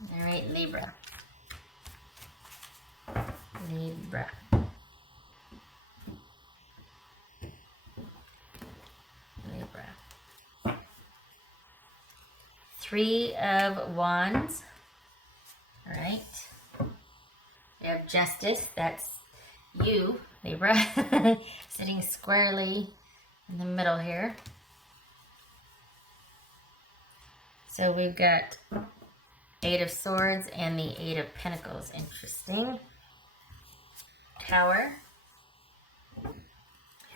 All right, Libra. Libra. Libra. Three of Wands. All right. We have Justice. That's you, Libra, sitting squarely in the middle here. So we've got Eight of Swords and the Eight of Pentacles. Interesting. Tower.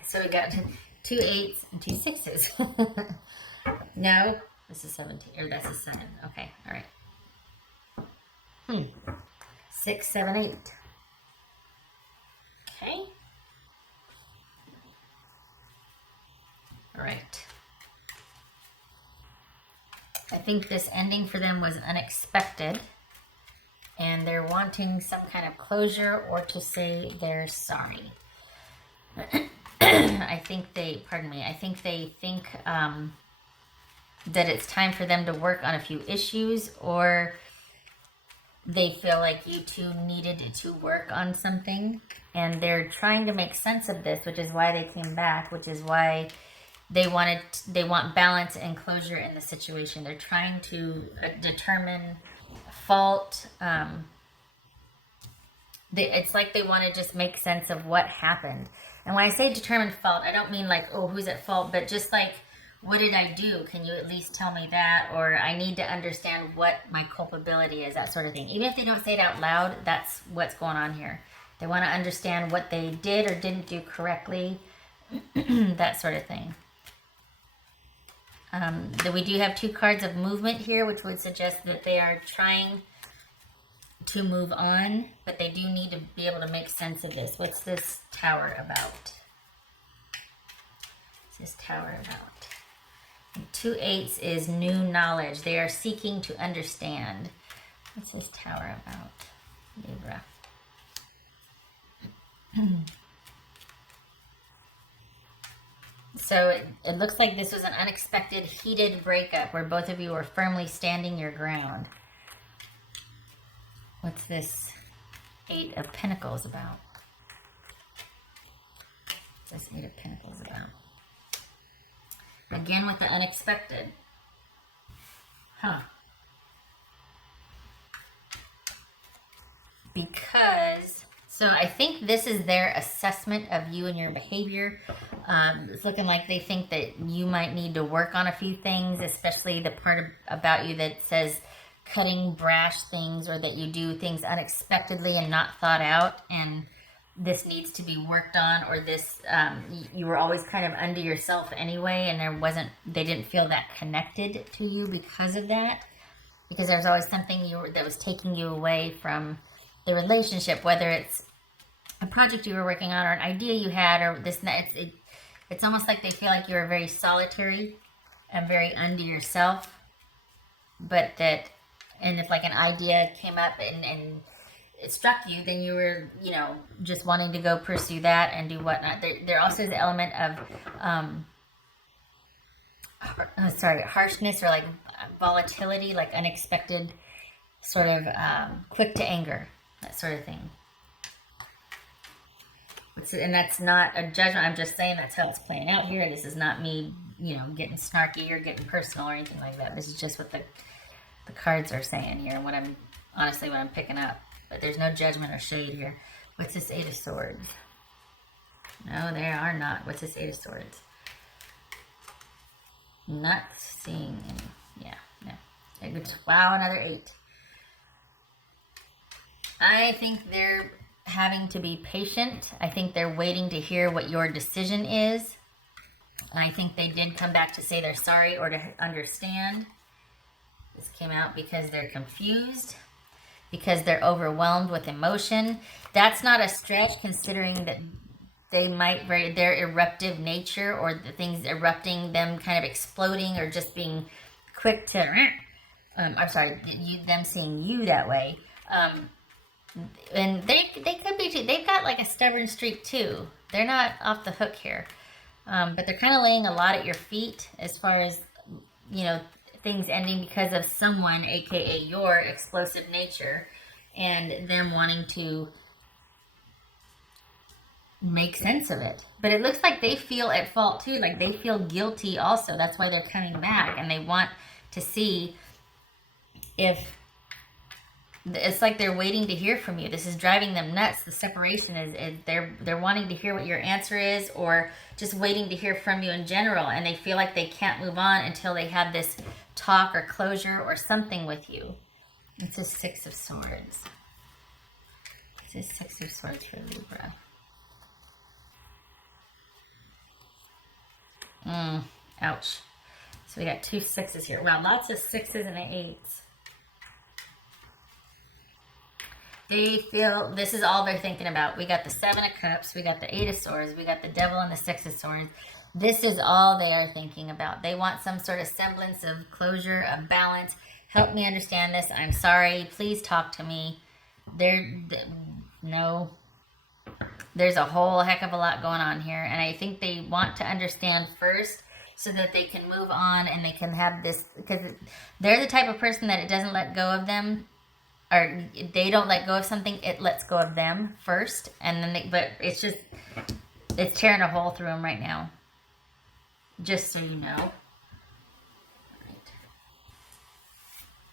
So we got 2 8s and 2 6s. No, this is 17, or that's a 7. Okay, all right. 6, 7, 8. Okay. All right. I think this ending for them was unexpected, and they're wanting some kind of closure or to say they're sorry. I think they, pardon me, I think they think that it's time for them to work on a few issues, or they feel like you two needed to work on something, and they're trying to make sense of this, which is why they came back, which is why they want balance and closure in the situation. They're trying to determine fault. It's like they want to just make sense of what happened. And when I say determine fault, I don't mean like, oh, who's at fault, but just like, what did I do? Can you at least tell me that? Or I need to understand what my culpability is, that sort of thing. Even if they don't say it out loud, that's what's going on here. They want to understand what they did or didn't do correctly, that sort of thing. We do have 2 cards of movement here, which would suggest that they are trying to move on, but they do need to be able to make sense of this. What's this Tower about? What's this Tower about? And 2 8s is new knowledge. They are seeking to understand. What's this Tower about, Libra? So it looks like this was an unexpected, heated breakup where both of you were firmly standing your ground. What's this 8 of Pentacles about? What's this 8 of Pentacles about? Again with the unexpected. Huh. Because, so I think this is their assessment of you and your behavior. It's looking like they think that you might need to work on a few things, especially the part about you that says cutting brash things, or that you do things unexpectedly and not thought out, and this needs to be worked on, or this you were always kind of under yourself anyway, and they didn't feel that connected to you because of that, because there's always something that was taking you away from the relationship, whether it's a project you were working on or an idea you had or this and that. It's almost like they feel like you were very solitary and very unto yourself, but that, and if like an idea came up and it struck you, then you were, just wanting to go pursue that and do whatnot. There also is an element of, harshness, or like volatility, like unexpected, sort of quick to anger, that sort of thing. And that's not a judgment. I'm just saying that's how it's playing out here. This is not me, getting snarky or getting personal or anything like that. This is just what the cards are saying here, and what I'm picking up. But there's no judgment or shade here. What's this 8 of Swords? No, there are not. What's this 8 of Swords? Not seeing any. Yeah, no. Wow, another 8. I think they're having to be patient. I think they're waiting to hear what your decision is. And I think they did come back to say they're sorry or to understand. This came out because they're confused, because they're overwhelmed with emotion. That's not a stretch, considering that they might, their eruptive nature, or the things erupting, them kind of exploding, or just being quick to, them seeing you that way. And they could be too. They've got like a stubborn streak too. They're not off the hook here. But they're kind of laying a lot at your feet, as far as, things ending because of someone, aka your explosive nature, and them wanting to make sense of it. But it looks like they feel at fault too, like they feel guilty also. That's why they're coming back, and they want to see if it's like they're waiting to hear from you. This is driving them nuts. The separation is they're wanting to hear what your answer is, or just waiting to hear from you in general, and they feel like they can't move on until they have this talk or closure or something with you. It's a Six of Swords. It's a Six of Swords for Libra. Ouch. So we got 2 6s here. Wow, lots of 6s and 8s. They feel this is all they're thinking about. We got the 7 of Cups, we got the 8 of Swords, we got the Devil and the 6 of Swords. This is all they are thinking about. They want some sort of semblance of closure, of balance. Help me understand this. I'm sorry. Please talk to me. No. There's a whole heck of a lot going on here. And I think they want to understand first so that they can move on and they can have this. Because they're the type of person that it doesn't let go of them. Or they don't let go of something, it lets go of them first. And then but it's tearing a hole through them right now. Just so you know. Right.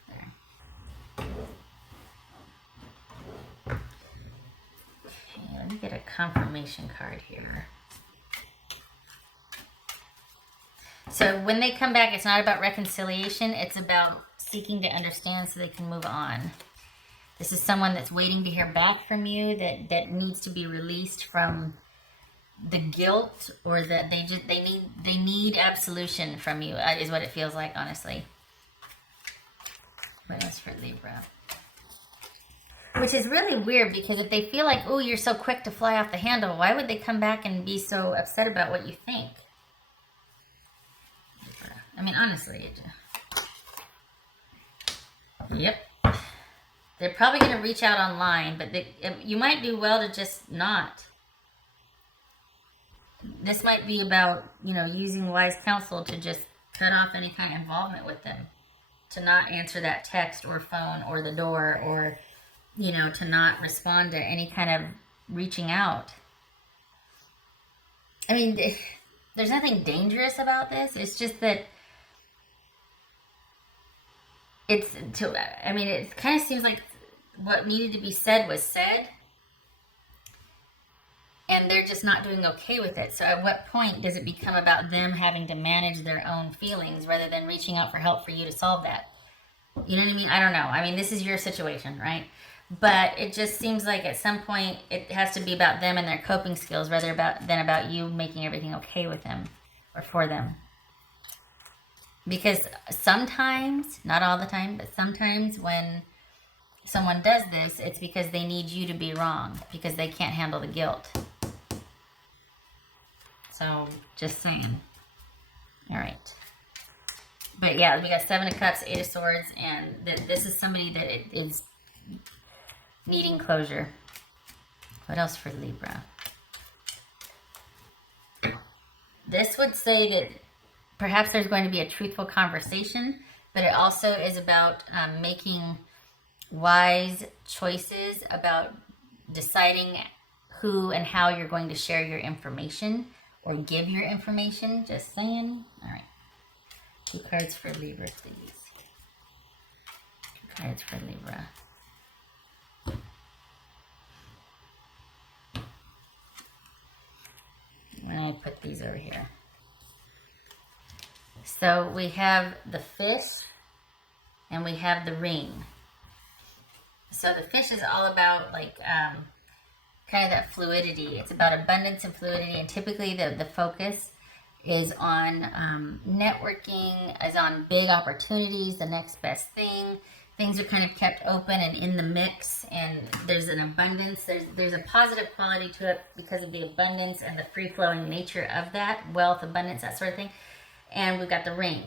There. Okay, let me get a confirmation card here. So when they come back, it's not about reconciliation. It's about seeking to understand so they can move on. This is someone that's waiting to hear back from you, that needs to be released from the guilt, or that they need absolution from you, is what it feels like, honestly. What else for Libra? Which is really weird, because if they feel like, oh, you're so quick to fly off the handle, why would they come back and be so upset about what you think? I mean, honestly. Yep. They're probably going to reach out online, but you might do well to just not. This might be about, using wise counsel to just cut off any kind of involvement with them. To not answer that text or phone or the door, or, to not respond to any kind of reaching out. I mean, there's nothing dangerous about this. It's just that it kind of seems like what needed to be said was said, and they're just not doing okay with it. So at what point does it become about them having to manage their own feelings rather than reaching out for help for you to solve that? You know what I mean? I don't know. I mean, this is your situation, right? But it just seems like at some point it has to be about them and their coping skills rather than about you making everything okay with them or for them. Because sometimes, not all the time, but sometimes when someone does this, it's because they need you to be wrong, because they can't handle the guilt. So, just saying. All right. But yeah, we got 7 of Cups, 8 of Swords, and this is somebody that is needing closure. What else for Libra? This would say that perhaps there's going to be a truthful conversation, but it also is about making wise choices, about deciding who and how you're going to share your information or give your information. Just saying. All right. 2 cards for Libra, please. 2 cards for Libra. And I put these over here. So we have the fish and we have the ring. So the fish is all about kind of that fluidity. It's about abundance and fluidity, and typically the focus is on networking, is on big opportunities, the next best thing. Things are kind of kept open and in the mix, and there's an abundance. There's a positive quality to it because of the abundance and the free-flowing nature of that, wealth, abundance, that sort of thing. And we've got the ring.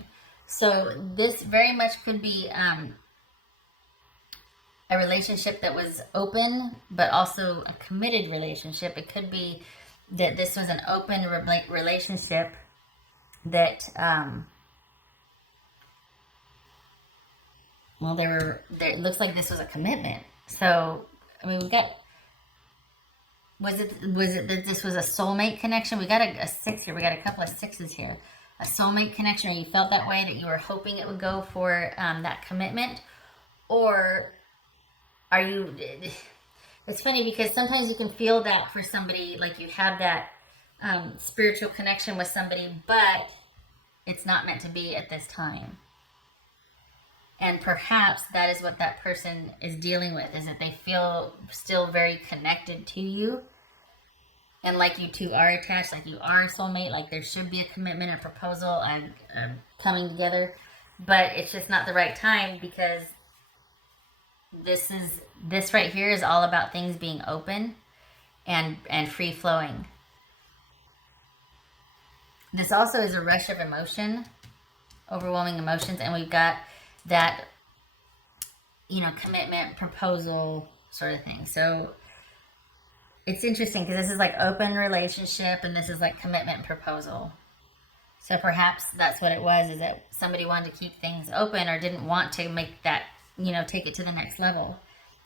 So this very much could be a relationship that was open, but also a committed relationship. It could be that this was an open relationship that Well, it looks like this was a commitment. So, I mean, we got, was it that this was a soulmate connection? We got a six here. We got a couple of sixes here. A soulmate connection, or you felt that way, that you were hoping it would go for that commitment? Or are you, it's funny because sometimes you can feel that for somebody, like you have that spiritual connection with somebody, but it's not meant to be at this time. And perhaps that is what that person is dealing with, is that they feel still very connected to you. And like you two are attached, like you are a soulmate, like there should be a commitment, a proposal, and coming together. But it's just not the right time, because this right here is all about things being open and free flowing. This also is a rush of emotion, overwhelming emotions, and we've got that, commitment, proposal sort of thing. So it's interesting because this is like open relationship and this is like commitment, proposal. So perhaps that's what it was, is that somebody wanted to keep things open or didn't want to make that, take it to the next level.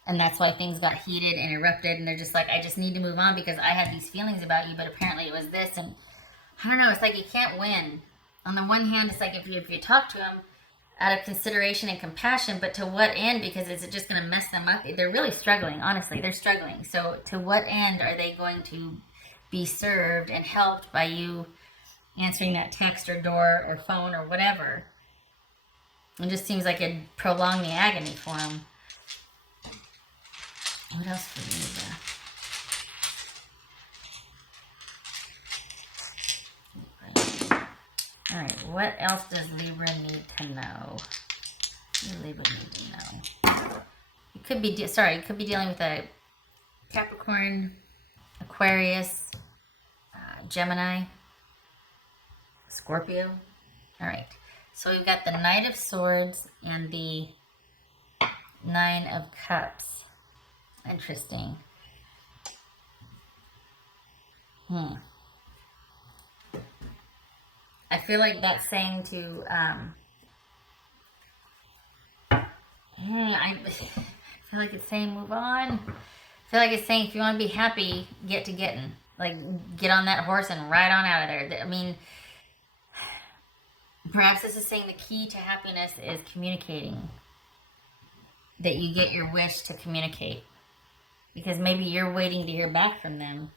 And that's why things got heated and erupted, and they're just like, I just need to move on because I had these feelings about you, but apparently it was this. And I don't know, it's like you can't win. On the one hand, it's like if you talk to them out of consideration and compassion, but to what end? Because is it just going to mess them up? They're really struggling, honestly. They're struggling. So to what end are they going to be served and helped by you answering that text or door or phone or whatever? It just seems like it'd prolong the agony for them. What else do we need there? All right, what else does Libra need to know? What does Libra need to know? It could be, it could be dealing with a Capricorn, Aquarius, Gemini, Scorpio. All right, so we've got the Knight of Swords and the Nine of Cups. Interesting. I feel like that's saying to, I feel like it's saying move on. I feel like it's saying if you want to be happy, get to getting. Like, get on that horse and ride on out of there. I mean, perhaps this is saying the key to happiness is communicating. That you get your wish to communicate. Because maybe you're waiting to hear back from them.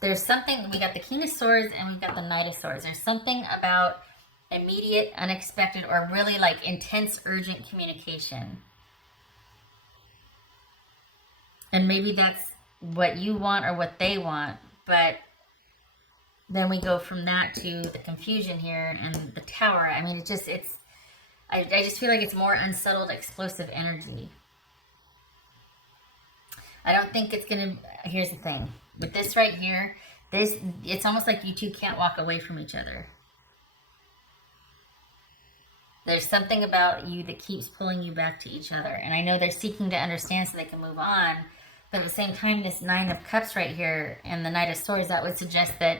There's something, we got the King of Swords and we've got the Knight of Swords. There's something about immediate, unexpected, or really like intense, urgent communication. And maybe that's what you want or what they want, but then we go from that to the confusion here and the Tower. I mean, I just feel like it's more unsettled, explosive energy. I don't think it's going to, here's the thing. With this right here, it's almost like you two can't walk away from each other. There's something about you that keeps pulling you back to each other. And I know they're seeking to understand so they can move on. But at the same time, this Nine of Cups right here and the Knight of Swords, that would suggest that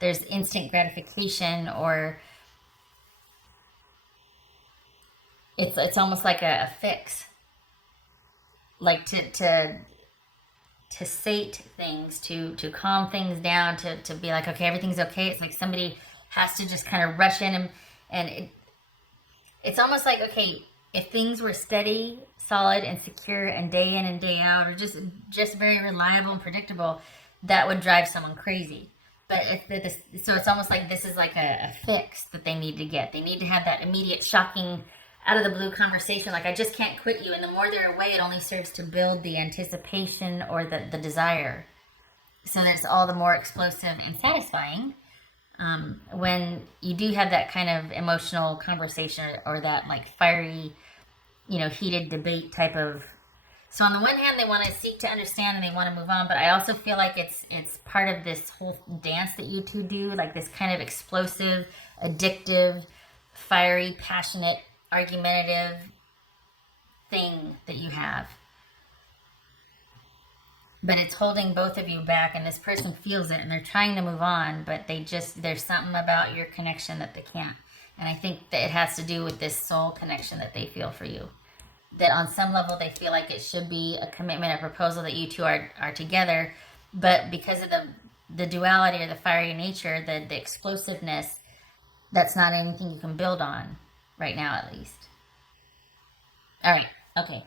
there's instant gratification, or it's almost like a fix. Like to sate things, to calm things down, to be like, okay, everything's okay. It's like somebody has to just kind of rush in and it's almost like, okay, if things were steady, solid, and secure, and day in and day out, or just very reliable and predictable, that would drive someone crazy. But so it's almost like this is like a fix that they need to get. They need to have that immediate, shocking, out of the blue conversation, like, I just can't quit you. And the more they're away, it only serves to build the anticipation or the desire. So that's all the more explosive and satisfying when you do have that kind of emotional conversation, or that like fiery, heated debate type of. So on the one hand, they want to seek to understand and they want to move on, but I also feel like it's part of this whole dance that you two do, like this kind of explosive, addictive, fiery, passionate, argumentative thing that you have. But it's holding both of you back, and this person feels it and they're trying to move on, but there's something about your connection that they can't. And I think that it has to do with this soul connection that they feel for you. That on some level they feel like it should be a commitment, a proposal that you two are together. But because of the duality or the fiery nature, the explosiveness, that's not anything you can build on right now, at least. All right. Okay.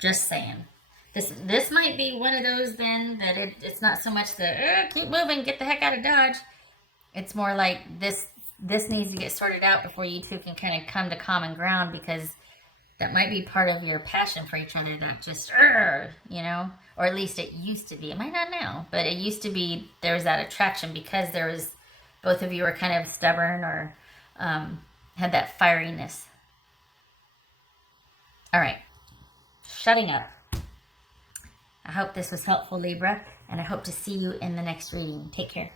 Just saying. This might be one of those then that it's not so much the keep moving, get the heck out of Dodge. It's more like this needs to get sorted out before you two can kind of come to common ground, because that might be part of your passion for each other, that just or at least it used to be. It might not now, but it used to be. There was that attraction because there was, both of you were kind of stubborn or had that fieriness. All right, shutting up. I hope this was helpful, Libra, and I hope to see you in the next reading. Take care.